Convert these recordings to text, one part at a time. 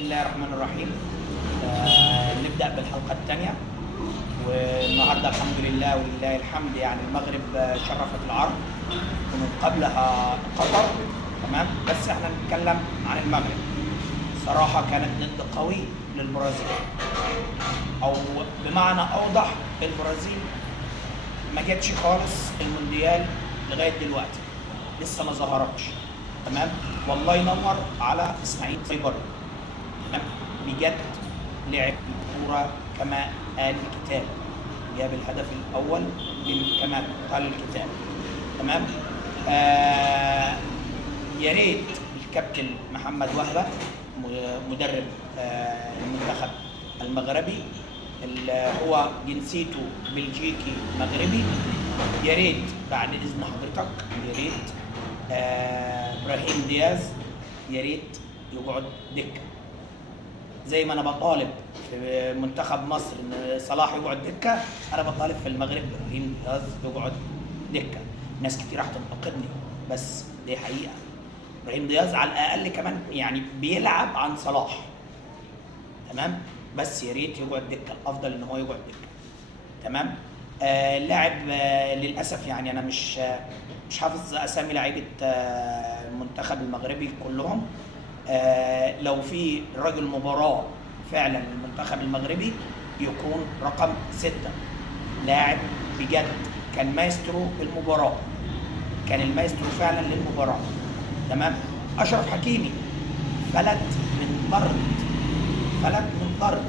بسم الله الرحمن الرحيم. نبدأ بالحلقة الثانية. والنهارده الحمد لله ولله الحمد يعني المغرب شرفت العرب ومن قبلها قطر، تمام. بس احنا نتكلم عن المغرب. صراحة كانت ند قوي للبرازيل، او بمعنى اوضح البرازيل ما جاتش خالص المونديال لغاية دلوقتي، لسه ما ظهرتش، تمام. والله ينور على اسماعيل سيبر، تمام. بجد لعب الكورة كما قال الكتاب، جاب الهدف الأول كما قال الكتاب، تمام. يا ريت الكابتن محمد وهبة مدرب المنتخب المغربي اللي هو جنسيته بلجيكي مغربي، يا ريت بعد إذن حضرتك يا ريت إبراهيم دياز يا ريت يقعد دكة، زي ما انا بطالب في منتخب مصر ان صلاح يقعد دكه، انا بطالب في المغرب ابراهيم دياز يقعد دكه. ناس كتير هتنتقدني بس دي حقيقه. ابراهيم دياز على الاقل كمان يعني بيلعب عن صلاح، تمام. بس يا ريت يقعد دكه، الافضل ان هو يقعد دكه، تمام. لاعب للاسف يعني انا مش حافظ اسامي لعيبه المنتخب المغربي كلهم. لو في رجل مباراة فعلا المنتخب المغربي يكون رقم 6، لاعب بجد كان مايسترو المباراة، كان المايسترو فعلا للمباراة، تمام. أشرف حكيمي فلت من طرد،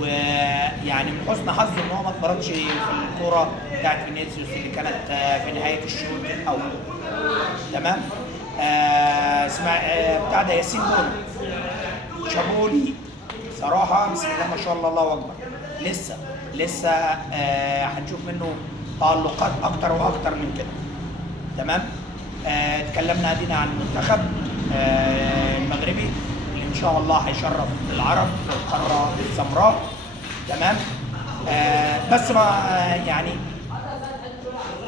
ويعني من حسن حظه ان هو ما اتبردش في الكورة بتاعت فينيسيوس اللي كانت في نهاية الشوط الأول، تمام. بتاع ده ياسين بونو شابولي صراحة بسم الله ما شاء الله الله أكبر، لسه هنشوف منه تألقات أكتر وأكتر من كده، تمام. اتكلمنا ادينا عن المنتخب المغربي اللي إن شاء الله هيشرف العرب في القارة السمراء، تمام. بس ما يعني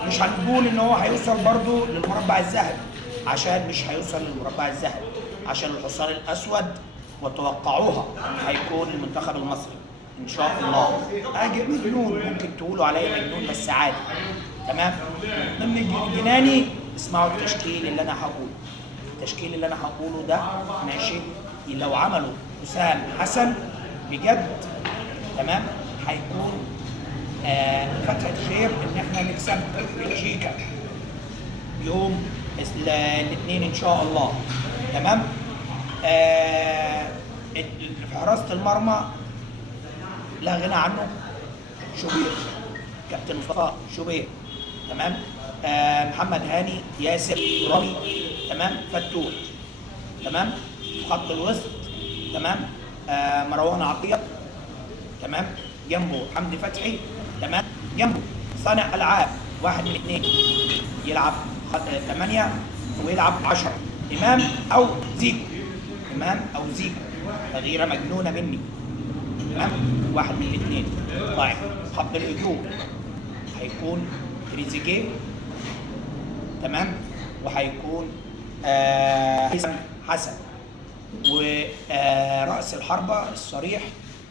مش هنقول إن هو هيوصل برضو للمربع الذهبي، عشان مش هيوصل للمربع الذهبي عشان الحصان الاسود، وتوقعوها هيكون المنتخب المصري ان شاء الله. اجي مجنون، ممكن تقولوا عليا مجنون بس عادي، تمام. ضمن الجناني اسمعوا التشكيل اللي انا هقوله، التشكيل اللي انا هقوله ده ماشي. لو عملوا حسام حسن بجد، تمام، هيكون فتحة خير ان احنا نكسب بلجيكا يوم الاثنين ان شاء الله، تمام. في حراسة المرمى لا غنى عنه، شوبير، كابتن مصطفى شوبير، تمام. محمد هاني، ياسر، رامي، تمام، فتوح، تمام. في خط الوسط، تمام، مروان عطية، تمام، جنبه حمدي فتحي، تمام، جنبه صانع العاب واحد من اثنين يلعب 8 ويلعب 10، امام او زيكو، تغييره مجنونه مني، تمام. واحد من الاثنين. طيب خط الهجوم هيكون تريزيجيه، تمام، وهيكون حسن، ورأس الحربة الصريح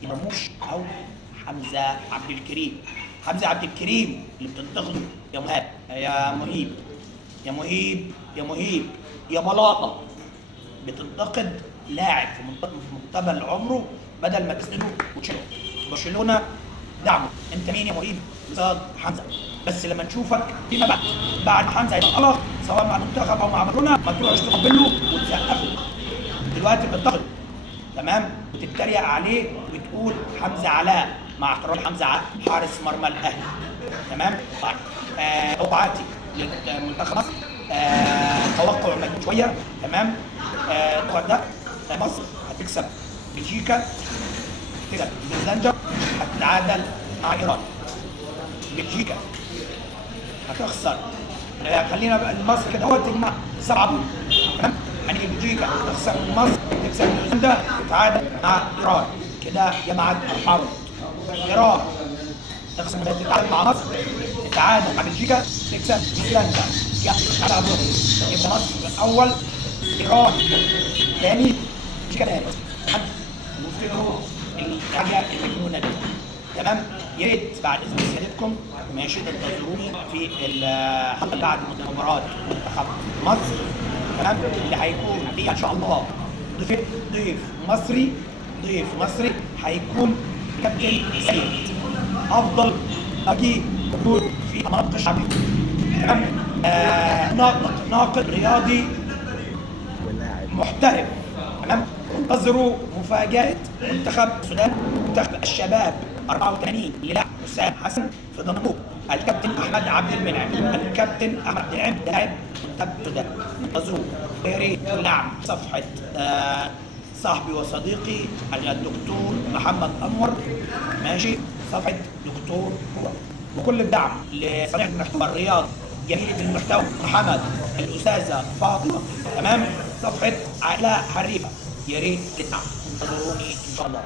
مرموش او حمزة عبد الكريم اللي بتنتقده يا مهيب يا بلاطه، بتنتقد لاعب في مقتبل عمره بدل ما تسنده وتشيله. برشلونه دعمه، انت مين يا مهيب؟ قصاد حمزه، بس لما نشوفك فيما بعد حمزه يتألق سواء مع المنتخب او مع برشلونه ما تروحش تقبل له وتسقف له، دلوقتي بتنتقد، تمام، وتتريق عليه وتقول حمزه علاء، مع احترام حمزه علاء حارس مرمى الاهلي، تمام. طيب توقعاتي لمنتخب مصر توقع مجنون شويه، تمام. ده مصر هتكسب بلجيكا، هتكسب نيوزيلندا، هتتعادل مع ايران. بلجيكا هتخسر، خلينا مصر كده هو تجمع 7 بطولات، تمام. يعني بلجيكا تخسر من مصر، تكسب نيوزيلندا، تتعادل مع ايران، كده جمعت 4 بطولات. ايران تخسر، تتعادل مع مصر، تتعادل مع بلجيكا، تكسب نيوزيلندا، على عبد يبقى مصر الاول، ايران ثاني، بلجيكا ثالث. وفقوا الحاجه المجنونه دي. تمام. يا ريت بعد اذن سيادتكم ماشي تنتظروني في الحلقه بعد مباراه منتخب مصر. تمام. اللي هيكون فيها ان شاء الله ضيف مصري هيكون كابتن سيد، افضل اكيد موجود في مناطق الشعبيه. تمام. ناقد رياضي محترف. تمام. انتظروا مفاجاه منتخب السودان، منتخب الشباب 84 اللي لعب حسام حسن في دمنهور، الكابتن احمد عبد المنعم، الكابتن احمد عبد المنعم لاعب منتخب السودان. انتظروا. يا ريت دعم صفحه صاحبي وصديقي الدكتور محمد انور، ماشي، صفحه دكتور هو، وكل الدعم لصناعه المحتوى الرياضي جميله المحتوى محمد، الاستاذه فاطمه. تمام. صفحه علاء حريفه، يا ريت تدعم. انتظروني ان شاء الله.